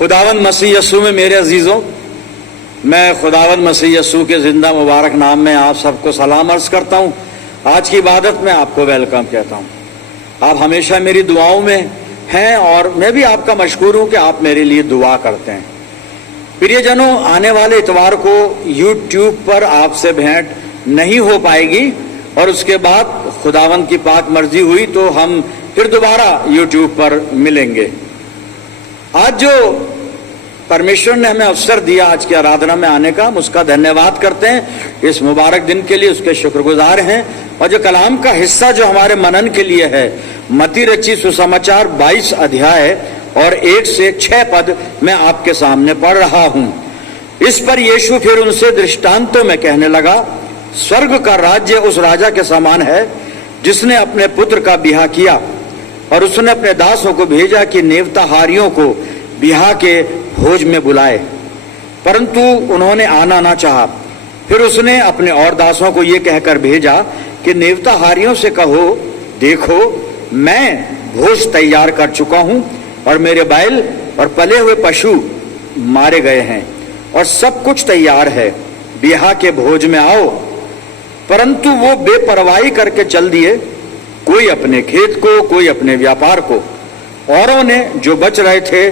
खुदावंद मसीह यस्सू में मेरे अजीज़ों, मैं खुदावंद मसीह यस्सू के ज़िंदा मुबारक नाम में आप सबको सलाम अर्ज़ करता हूँ। आज की इबादत में आपको वेलकम कहता हूँ। आप हमेशा मेरी दुआओं में हैं और मैं भी आपका मशकूर हूँ कि आप मेरे लिए दुआ करते हैं। प्रियजनों, आने वाले इतवार को यूट्यूब पर आपसे भेंट नहीं हो पाएगी और उसके बाद खुदावंद की पाक मर्जी हुई तो हम फिर दोबारा यूट्यूब पर मिलेंगे। आज जो परमेश्वर ने हमें अवसर दिया आज की आराधना में आने का, हम उसका धन्यवाद करते हैं। इस मुबारक दिन के लिए उसके शुक्रगुजार हैं। और जो कलाम का हिस्सा जो हमारे मनन के लिए है, मत्ती रचित सुसमाचार 22 अध्याय और 1 से 6 पद मैं आपके सामने पढ़ रहा हूं। इस पर यीशु फिर उनसे दृष्टांतों में कहने लगा, स्वर्ग का राज्य उस राजा के समान है जिसने अपने पुत्र का ब्याह किया और उसने अपने दासों को भेजा कि नेवताहारियों को ब्याह के भोज में बुलाए, परंतु उन्होंने आना ना चाहा। फिर उसने अपने और दासों को ये कहकर भेजा कि नेवताहारियों से कहो, देखो मैं भोज तैयार कर चुका हूं और मेरे बैल और पले हुए पशु मारे गए हैं और सब कुछ तैयार है, ब्याह के भोज में आओ। परंतु वो बेपरवाही करके चल दिए, कोई अपने खेत को, कोई अपने व्यापार को। औरों ने जो बच रहे थे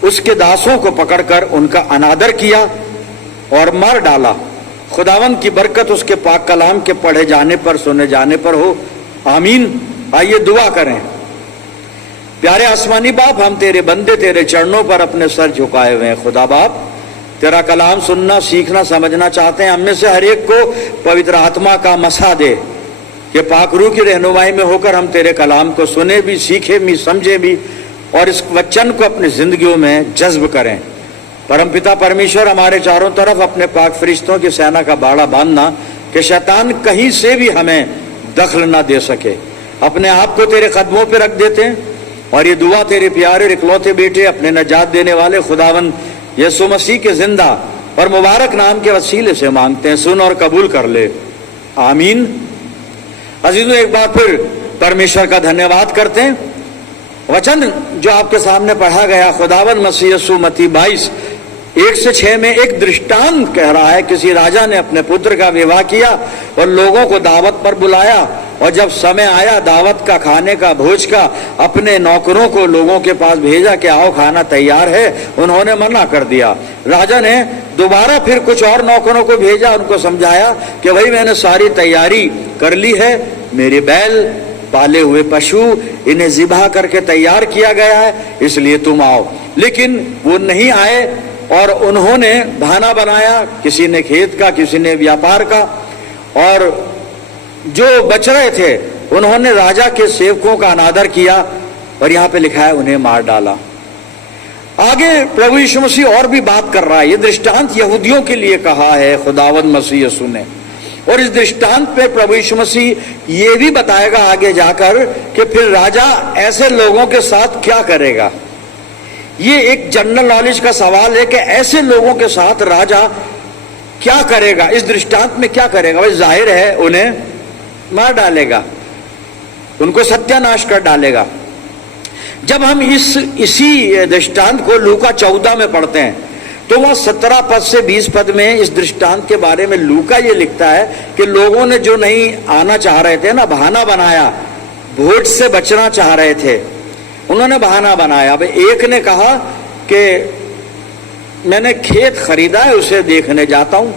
उसके दासों को पकड़कर उनका अनादर किया और मार डाला। खुदावंद की बरकत उसके पाक कलाम के पढ़े जाने पर, सुने जाने पर हो, आमीन। आइए दुआ करें। प्यारे आसमानी बाप, हम तेरे बंदे तेरे चरणों पर अपने सर झुकाए हुए हैं। खुदा बाप, तेरा कलाम सुनना, सीखना, समझना चाहते हैं। हमें से हर एक को पवित्र आत्मा का मसा दे कि पाक रूह की रहनुमाई में होकर हम तेरे कलाम को सुने भी, सीखे भी, समझे भी और इस वचन को अपनी जिंदगियों में जज्ब करें। परमपिता परमेश्वर, हमारे चारों तरफ अपने पाक फरिश्तों की सेना का बाड़ा बांधना कि शैतान कहीं से भी हमें दखल ना दे सके। अपने आप को तेरे कदमों पे रख देते हैं और ये दुआ तेरे प्यारे इकलौते बेटे, अपने नजात देने वाले खुदावंद यीशु मसीह के जिंदा और मुबारक नाम के वसीले से मांगते हैं। सुन और कबूल कर ले, आमीन। अजीजों, एक बार फिर परमेश्वर का धन्यवाद करते हैं। वचन जो आपके सामने पढ़ा गया, खुदावंद मसीह यीशु मत्ती 22 1 से 6 में एक दृष्टांत कह रहा है। किसी राजा ने अपने पुत्र का विवाह किया और लोगों को दावत पर बुलाया और जब समय आया दावत का, खाने का, भोज का, अपने नौकरों को लोगों के पास भेजा कि आओ खाना तैयार है। उन्होंने मना कर दिया। राजा ने दोबारा फिर कुछ और नौकरों को भेजा, उनको समझाया कि भाई मैंने सारी तैयारी कर ली है, मेरे बैल, पाले हुए पशु, इन्हें ज़िबा करके तैयार किया गया है, इसलिए तुम आओ। लेकिन वो नहीं आए और उन्होंने बहाना बनाया, किसी ने खेत का, किसी ने व्यापार का, और जो बच रहे थे उन्होंने राजा के सेवकों का अनादर किया और यहाँ पे लिखा है उन्हें मार डाला। आगे प्रभु यीशु मसीह और भी बात कर रहा है। ये दृष्टांत यहूदियों के लिए कहा है खुदावंद मसीह यीशु ने, और इस दृष्टांत पे प्रभु यीशु मसीह ये भी बताएगा आगे जाकर कि फिर राजा ऐसे लोगों के साथ क्या करेगा। ये एक जनरल नॉलेज का सवाल है कि ऐसे लोगों के साथ राजा क्या करेगा, इस दृष्टांत में क्या करेगा। भाई जाहिर है उन्हें मार डालेगा, उनको सत्यानाश कर डालेगा। जब हम इसी दृष्टांत को लूका 14 में पढ़ते हैं तो वह 17 पद से 20 पद में इस दृष्टांत के बारे में लूका ये लिखता है कि लोगों ने जो नहीं आना चाह रहे थे ना, बहाना बनाया, भोज से बचना चाह रहे थे, उन्होंने बहाना बनाया। अब एक ने कहा कि मैंने खेत खरीदा है, उसे देखने जाता हूं।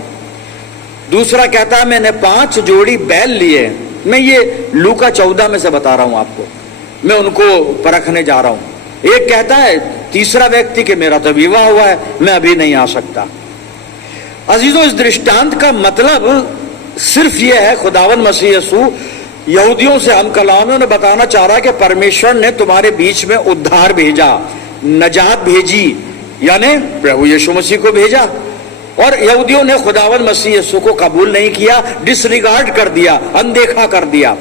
दूसरा कहता है मैंने 5 जोड़ी बैल लिए। मैं ये लूका 14 में से बता रहा हूं आपको, मैं उनको परखने जा रहा हूं। एक कहता है, तीसरा व्यक्ति कि मेरा तो विवाह हुआ है, मैं अभी नहीं आ सकता। अजीजों, इस दृष्टांत का मतलब सिर्फ ये है, खुदावंद मसीह यीशु यहूदियों से हम कलामों ने बताना चाह रहा है कि परमेश्वर ने तुम्हारे बीच में उद्धार भेजा, नजात भेजी, यानी प्रभु यीशु मसीह को भेजा। और यहूदियों ने खुदावंद मसीह यीशु को कबूल नहीं किया, डिसरिगार्ड कर दिया, अनदेखा कर दिया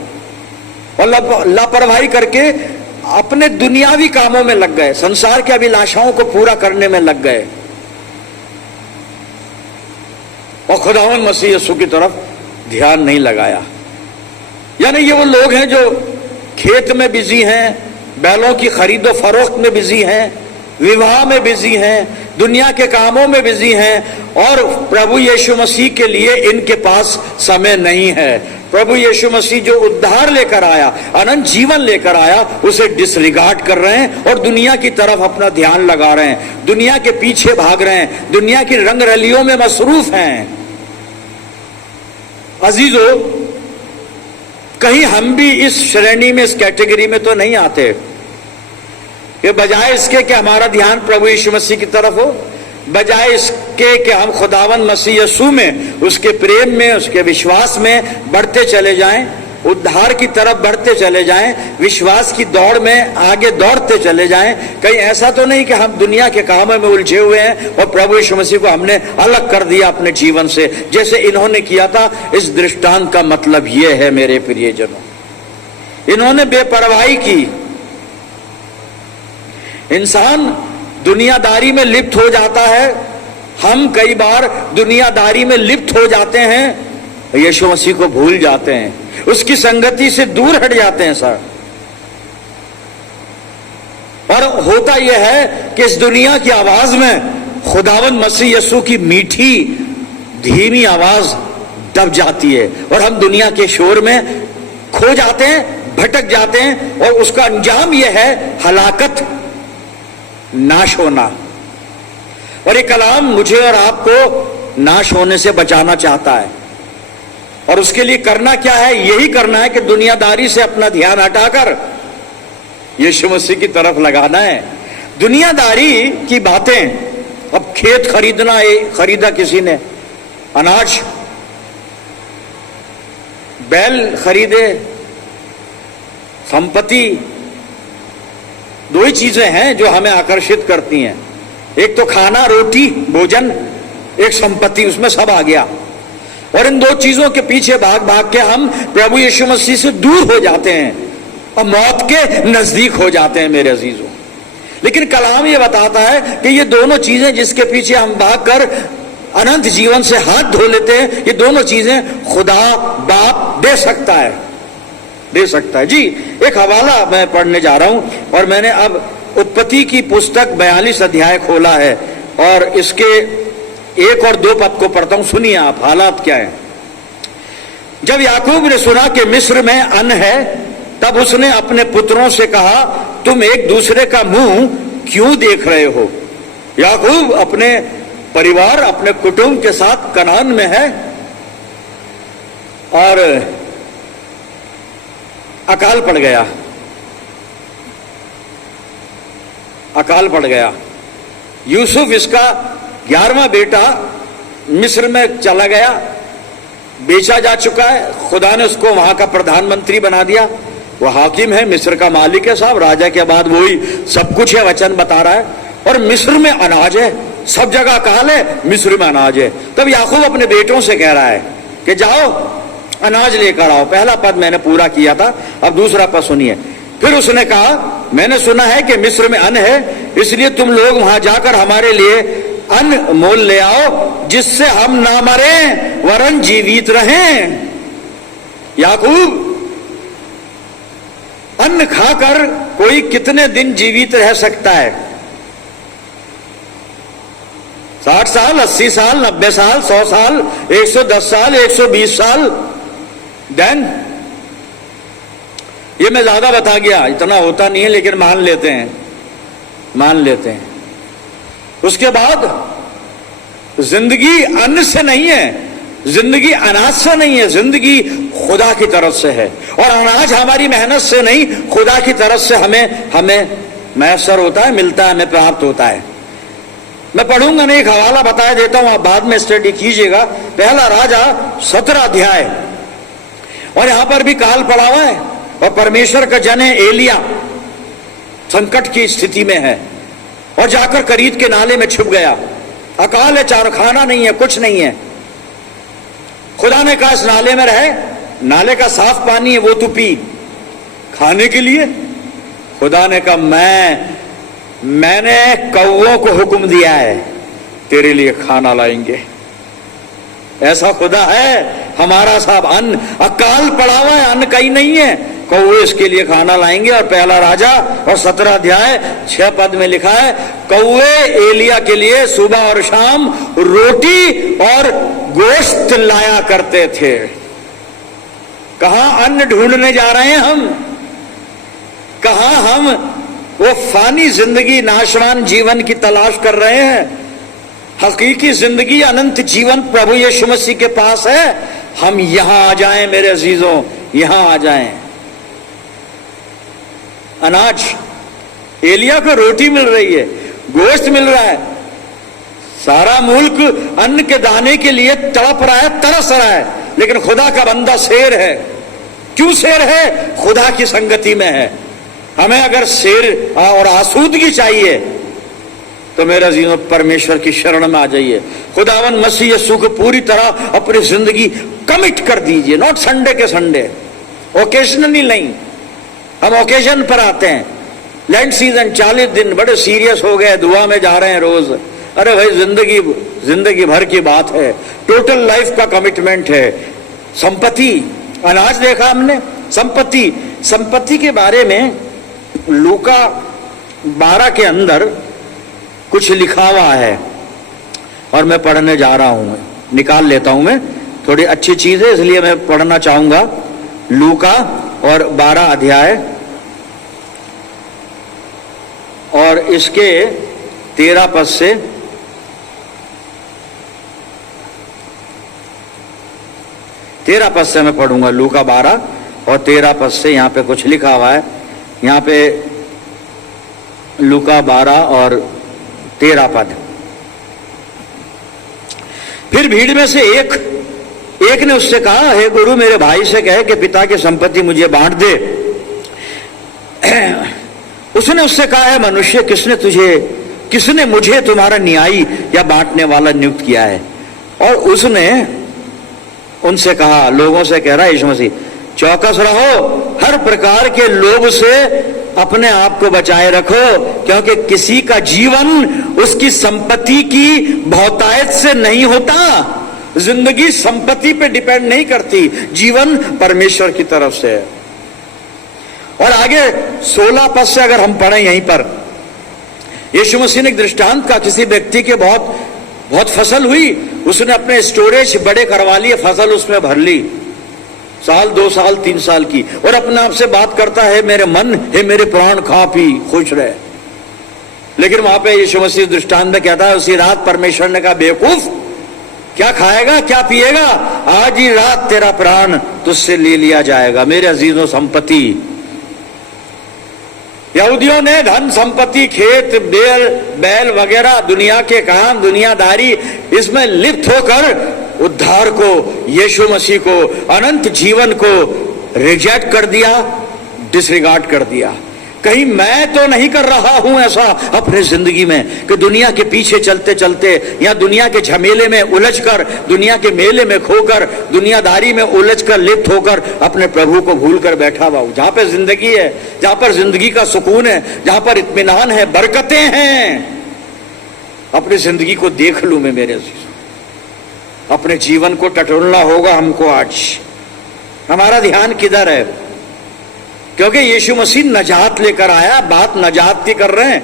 और लापरवाही करके अपने दुनियावी कामों में लग गए, संसार की अभिलाषाओं को पूरा करने में लग गए और खुदावंद मसीह यीशु की तरफ ध्यान नहीं लगाया। यानी ये वो लोग हैं जो खेत में बिजी हैं, बैलों की खरीदो फरोख्त में बिजी हैं, विवाह में बिजी हैं, दुनिया के कामों में बिजी हैं और प्रभु यीशु मसीह के लिए इनके पास समय नहीं है। प्रभु यीशु मसीह जो उद्धार लेकर आया, अनंत जीवन लेकर आया, उसे डिसरिगार्ड कर रहे हैं और दुनिया की तरफ अपना ध्यान लगा रहे हैं, दुनिया के पीछे भाग रहे हैं, दुनिया की रंग रलियों में मसरूफ हैं। अजीजों, कहीं हम भी इस श्रेणी में, इस कैटेगरी में तो नहीं आते कि बजाय इसके कि हमारा ध्यान प्रभु यीशु मसीह की तरफ हो, बजाय इसके कि हम खुदावन मसीह यीशु में, उसके प्रेम में, उसके विश्वास में बढ़ते चले जाएं, उद्धार की तरफ बढ़ते चले जाएं, विश्वास की दौड़ में आगे दौड़ते चले जाएं। कहीं ऐसा तो नहीं कि हम दुनिया के कामों में उलझे हुए हैं और प्रभु यीशु मसीह को हमने अलग कर दिया अपने जीवन से, जैसे इन्होंने किया था। इस दृष्टांत का मतलब यह है मेरे प्रियजनों, इन्होंने बेपरवाही की। इंसान दुनियादारी में लिप्त हो जाता है, हम कई बार दुनियादारी में लिप्त हो जाते हैं, यीशु मसीह को भूल जाते हैं, उसकी संगति से दूर हट जाते हैं सर। और होता यह है कि इस दुनिया की आवाज में खुदावन मसीह यीशु की मीठी धीमी आवाज दब जाती है और हम दुनिया के शोर में खो जाते हैं, भटक जाते हैं और उसका अंजाम यह है हलाकत, नाश होना। और ये कलाम मुझे और आपको नाश होने से बचाना चाहता है और उसके लिए करना क्या है? यही करना है कि दुनियादारी से अपना ध्यान हटाकर यीशु मसीह की तरफ लगाना है। दुनियादारी की बातें, अब खेत खरीदना, खरीदा किसी ने, अनाज, बैल खरीदे, संपत्ति, दो ही चीजें हैं जो हमें आकर्षित करती हैं, एक तो खाना, रोटी, भोजन, एक संपत्ति, उसमें सब आ गया। और इन दो चीजों के पीछे भाग भाग के हम प्रभु यीशु मसीह से दूर हो जाते हैं और मौत के नजदीक हो जाते हैं मेरे अजीजों। लेकिन कलाम ये बताता है कि ये दोनों चीजें जिसके पीछे हम भागकर अनंत जीवन से हाथ धो लेते हैं, ये दोनों चीजें खुदा बाप दे सकता है, दे सकता है। जी, एक हवाला मैं पढ़ने जा रहा हूं और मैंने अब उत्पत्ति की पुस्तक 42 अध्याय खोला है और इसके 1 और 2 पद को पढ़ता हूं। सुनिए आप, हालात क्या है। जब याकूब ने सुना कि मिस्र में अन्न है, तब उसने अपने पुत्रों से कहा, तुम एक दूसरे का मुंह क्यों देख रहे हो? याकूब अपने परिवार, अपने कुटुंब के साथ कनान में है और अकाल पड़ गया, अकाल पड़ गया। यूसुफ इसका 11वां बेटा मिस्र में चला गया, बेचा जा चुका है, खुदा ने उसको वहां का प्रधानमंत्री बना दिया, वो हाकिम है, मिस्र का मालिक है साहब, राजा के बाद वही सब कुछ है, वचन बता रहा है। और मिस्र में अनाज है, सब जगह अकाल है, मिस्र में अनाज है। तब याकूब अपने बेटों से कह रहा है कि जाओ अनाज लेकर आओ। पहला पद मैंने पूरा किया था, अब दूसरा पद सुनिए। फिर उसने कहा, मैंने सुना है कि मिस्र में अन्न है, इसलिए तुम लोग वहां जाकर हमारे लिए अन्न मोल ले आओ, जिससे हम ना मरें वरन जीवित रहें। याकूब, अन्न खाकर कोई कितने दिन जीवित रह सकता है? 60 साल, 80 साल, 90 साल, 100 साल, 110 साल, 120 साल। देन ये मैं ज्यादा बता गया, इतना होता नहीं है, लेकिन मान लेते हैं, मान लेते हैं। उसके बाद जिंदगी अन्न से नहीं है, जिंदगी अनाज से नहीं है, जिंदगी खुदा की तरफ से है। और अनाज हमारी मेहनत से नहीं, खुदा की तरफ से हमें मैसर होता है, मिलता है, हमें प्राप्त होता है। मैं पढ़ूंगा नहीं, एक हवाला बताया देता हूं, आप बाद में स्टडी कीजिएगा। पहला राजा 17 अध्याय, और यहां पर भी काल पड़ा हुआ है और परमेश्वर का जन है एलिया संकट की स्थिति में है और जाकर करीत के नाले में छुप गया। अकाल है, चार खाना नहीं है, कुछ नहीं है। खुदा ने कहा इस नाले में रहे, नाले का साफ पानी है वो तू पी। खाने के लिए खुदा ने कहा मैंने कौवों को हुक्म दिया है तेरे लिए खाना लाएंगे। ऐसा खुदा है हमारा साहब। अन्न, अकाल पड़ा हुआ है, अन्न कहीं नहीं है, कौवे इसके लिए खाना लाएंगे। और पहला राजा और 17 अध्याय 6 पद में लिखा है, कौवे एलिया के लिए सुबह और शाम रोटी और गोश्त लाया करते थे। कहां अन्न ढूंढने जा रहे हैं हम, कहां हम वो फानी जिंदगी, नाशवान जीवन की तलाश कर रहे हैं। हकीकी जिंदगी, अनंत जीवन प्रभु यीशु मसीह के पास है। हम यहां आ जाएं मेरे अजीजों, यहां आ जाएं। अनाज, एलिया को रोटी मिल रही है, गोश्त मिल रहा है, सारा मुल्क अन्न के दाने के लिए तड़प रहा है, तरस रहा है, लेकिन खुदा का बंदा शेर है। क्यों शेर है? खुदा की संगति में है। हमें अगर शेर और आसूदगी चाहिए तो मेरा जीवन परमेश्वर की शरण में आ जाइए। खुदावन मसीह यीशु को पूरी तरह अपनी जिंदगी कमिट कर दीजिए। नॉट संडे के संडे, ओकेजनली नहीं। हम ओकेजन पर आते हैं। लेंट सीजन 40 दिन बड़े सीरियस हो गए, दुआ में जा रहे हैं रोज। अरे भाई, जिंदगी भर की बात है, टोटल लाइफ का कमिटमेंट है। संपत्ति, अनाज देखा हमने, संपत्ति के बारे में लूका 12 के अंदर कुछ लिखा हुआ है और मैं पढ़ने जा रहा हूं। निकाल लेता हूं, मैं थोड़ी अच्छी चीज है इसलिए मैं पढ़ना चाहूंगा। लूका और 12 अध्याय और इसके 13 पद से 13 पद से मैं पढ़ूंगा। लूका 12 और 13 पद से यहां पे कुछ लिखा हुआ है। यहां पे लूका 12 और 13 पद। फिर भीड़ में से एक ने उससे कहा, हे गुरु, मेरे भाई से कहे कि पिता की संपत्ति मुझे बांट दे। उसने उससे कहा, है मनुष्य, किसने मुझे तुम्हारा न्यायी या बांटने वाला नियुक्त किया है? और उसने उनसे कहा, लोगों से कह रहा है यीशु मसीह, चौकस रहो, हर प्रकार के लोभ से अपने आप को बचाए रखो, क्योंकि किसी का जीवन उसकी संपत्ति की बहुतायत से नहीं होता। जिंदगी संपत्ति पे डिपेंड नहीं करती, जीवन परमेश्वर की तरफ से है। और आगे 16 पद से अगर हम पढ़ें, यहीं पर यीशु मसीह ने एक दृष्टांत का, किसी व्यक्ति के बहुत फसल हुई, उसने अपने स्टोरेज बड़े करवा लिए, फसल उसमें भर ली, साल 2 साल 3 साल की, और अपने आप से बात करता है, मेरे मन, हे मेरे प्राण, खा पी खुश रहे। लेकिन वहां पे यीशु मसीह दृष्टांत में कहता है, उसी रात परमेश्वर ने कहा, बेवकूफ, क्या खाएगा क्या पिएगा? आज ही रात तेरा प्राण तुझसे ले लिया जाएगा। मेरे अजीजों, संपत्ति, यहूदियों ने धन संपत्ति, खेत बैल वगैरह, दुनिया के काम, दुनियादारी, इसमें लिप्त होकर उद्धार को, यीशु मसीह को, अनंत जीवन को रिजेक्ट कर दिया, डिसरिगार्ड कर दिया। कहीं मैं तो नहीं कर रहा हूं ऐसा अपने जिंदगी में कि दुनिया के पीछे चलते चलते या दुनिया के झमेले में उलझकर, दुनिया के मेले में खोकर, दुनियादारी में उलझकर, लिप्त होकर अपने प्रभु को भूल कर बैठा हुआ हूं। जहां पर जिंदगी है, जहां पर जिंदगी का सुकून है, जहां पर इत्मीनान है, बरकतें हैं, अपनी जिंदगी को देख लूं मैं मेरे अजीज। अपने जीवन को टटोलना होगा हमको। आज हमारा ध्यान किधर है? क्योंकि यीशु मसीह नजात लेकर आया। बात नजात की कर रहे हैं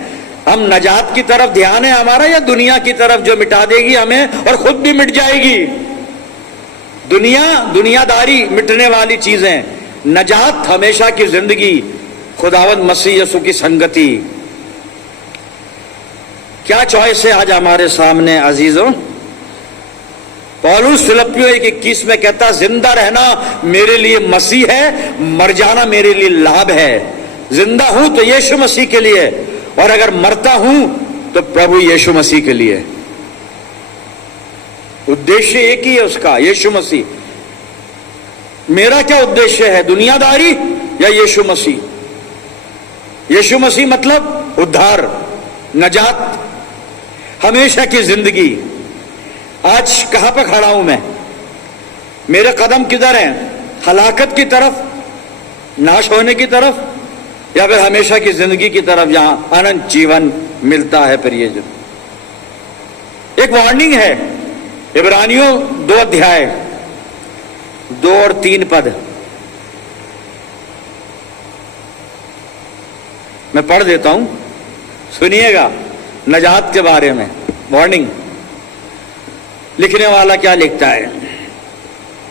हम। नजात की तरफ ध्यान है हमारा या दुनिया की तरफ जो मिटा देगी हमें और खुद भी मिट जाएगी? दुनियादारी मिटने वाली चीजें, नजात हमेशा की जिंदगी, खुदावंद मसीह यीशु की संगति। क्या चॉइस है आज हमारे सामने अजीजों? पौलुस फिलिप्पियों 1:21 में कहता, जिंदा रहना मेरे लिए मसीह है, मर जाना मेरे लिए लाभ है। जिंदा हूं तो यीशु मसीह के लिए, और अगर मरता हूं तो प्रभु यीशु मसीह के लिए। उद्देश्य एक ही है उसका, यीशु मसीह। मेरा क्या उद्देश्य है? दुनियादारी या यीशु मसीह? यीशु मसीह मतलब उद्धार, नजात, हमेशा की जिंदगी। आज कहां पर खड़ा हूं मैं? मेरे कदम किधर हैं? हलाकत की तरफ, नाश होने की तरफ, या फिर हमेशा की जिंदगी की तरफ जहां अनंत जीवन मिलता है? प्रियजन, एक वार्निंग है। इब्रानियों 2 अध्याय 2 और 3 पद। मैं पढ़ देता हूं, सुनिएगा नजात के बारे में वार्निंग। लिखने वाला क्या लिखता है,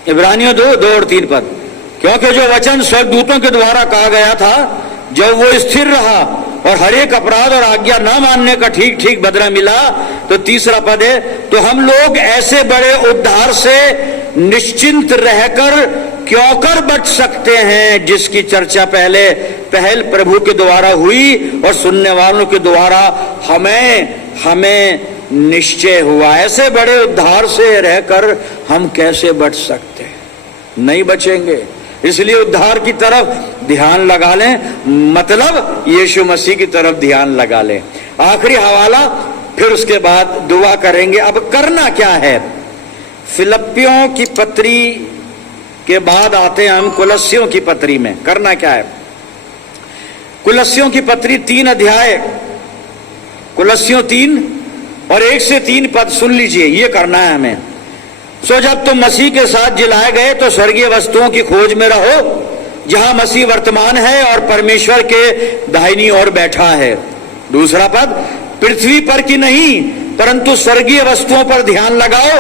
इब्रानियों 2 और 3 पद। क्योंकि जो वचन स्वर्गदूतों के द्वारा कहा गया था, जब वो स्थिर रहा और हर एक अपराध और आज्ञा न मानने का ठीक ठीक बदला मिला, तो तीसरा पद है, तो हम लोग ऐसे बड़े उद्धार से निश्चिंत रहकर क्यों कर बच सकते हैं, जिसकी चर्चा पहल प्रभु के द्वारा हुई और सुनने वालों के द्वारा हमें निश्चय हुआ। ऐसे बड़े उद्धार से रहकर हम कैसे बच सकते हैं? नहीं बचेंगे। इसलिए उद्धार की तरफ ध्यान लगा लें, मतलब यीशु मसीह की तरफ ध्यान लगा लें। आखिरी हवाला, फिर उसके बाद दुआ करेंगे। अब करना क्या है? फिलिप्पियों की पत्री के बाद आते हैं हम कुलस्सियों की पत्री में। करना क्या है? कुलस्सियों की पत्री 3 अध्याय, कुलस्सियों 3 और 1 से 3 पद सुन लीजिए। ये करना है हमें। सो जब तुम मसीह के साथ जिलाए गए तो स्वर्गीय वस्तुओं की खोज में रहो, जहां मसीह वर्तमान है और परमेश्वर के दाहिनी ओर बैठा है। दूसरा पद, पृथ्वी पर की नहीं परंतु स्वर्गीय वस्तुओं पर ध्यान लगाओ।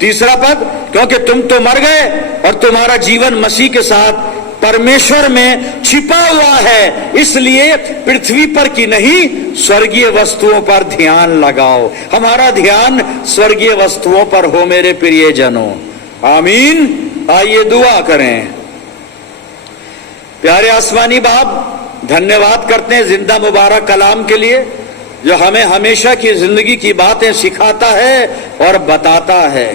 तीसरा पद, क्योंकि तुम तो मर गए और तुम्हारा जीवन मसीह के साथ परमेश्वर में छिपा हुआ है, इसलिए पृथ्वी पर की नहीं स्वर्गीय वस्तुओं पर ध्यान लगाओ। हमारा ध्यान स्वर्गीय वस्तुओं पर हो मेरे प्रिय जनों। आमीन। आइए दुआ करें। प्यारे आसमानी बाप, धन्यवाद करते हैं जिंदा मुबारक कलाम के लिए, जो हमें हमेशा की जिंदगी की बातें सिखाता है और बताता है।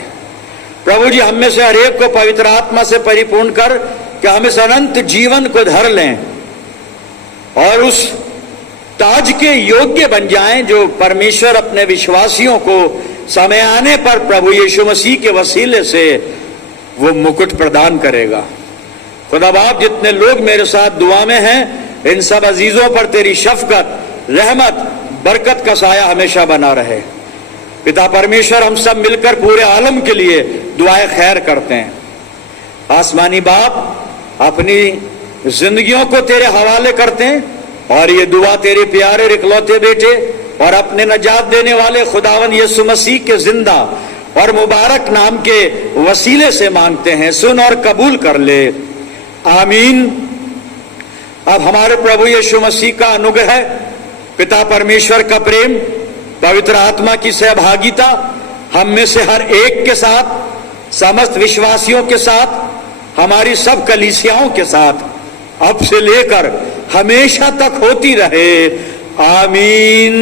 प्रभु जी, हम में से हर एक को पवित्र आत्मा से परिपूर्ण कर कि हम इस अनंत जीवन को धर लें और उस ताज के योग्य बन जाएं जो परमेश्वर अपने विश्वासियों को समय आने पर प्रभु यीशु मसीह के वसीले से वो मुकुट प्रदान करेगा। खुदा बाप, जितने लोग मेरे साथ दुआ में हैं, इन सब अजीजों पर तेरी शफकत, रहमत, बरकत का साया हमेशा बना रहे। पिता परमेश्वर, हम सब मिलकर पूरे आलम के लिए दुआएं खैर करते हैं। आसमानी बाप, अपनी जिंदगियों को तेरे हवाले करते हैं और ये दुआ तेरे प्यारे इकलौते बेटे और अपने नजात देने वाले खुदावन यीशु मसीह के जिंदा और मुबारक नाम के वसीले से मांगते हैं। सुन और कबूल कर ले। आमीन। अब हमारे प्रभु यीशु मसीह का अनुग्रह, पिता परमेश्वर का प्रेम, पवित्र आत्मा की सहभागिता हम में से हर एक के साथ, समस्त विश्वासियों के साथ, हमारी सब कलीसियाओं के साथ अब से लेकर हमेशा तक होती रहे। आमीन।